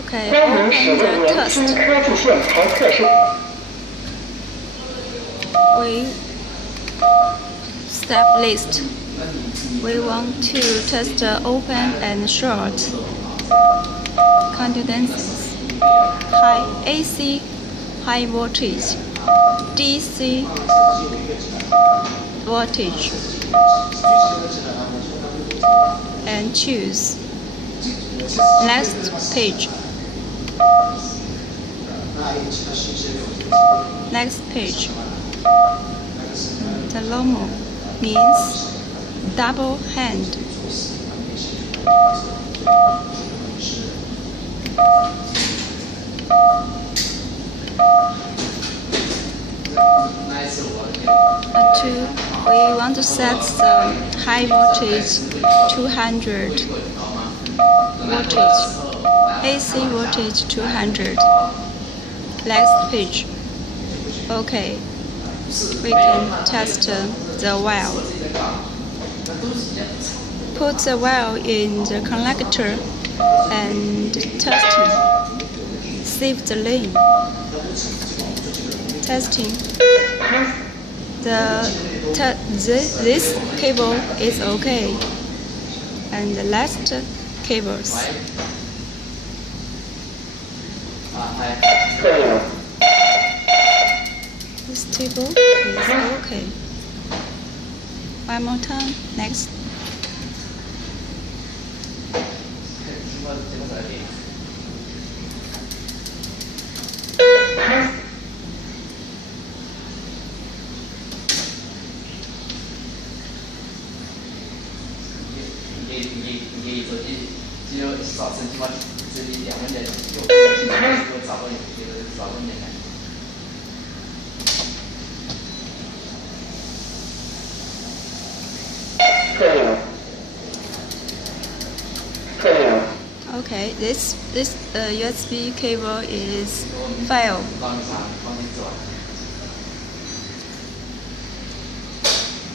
Okay, open the test. We step list. We want to test the open and short condenses. High AC, high voltage, DC voltage, and choose. Next page. Next page. The lomo means double hand. We want to set the high voltage 200 voltage, AC voltage 200. Next page. Okay, we can test the wire. Put the wire in the connector and testing. Save the lane. Testing. This cable is okay, and the last cables. This table is okay. One more time. Next. Okay, this USB cable is failed.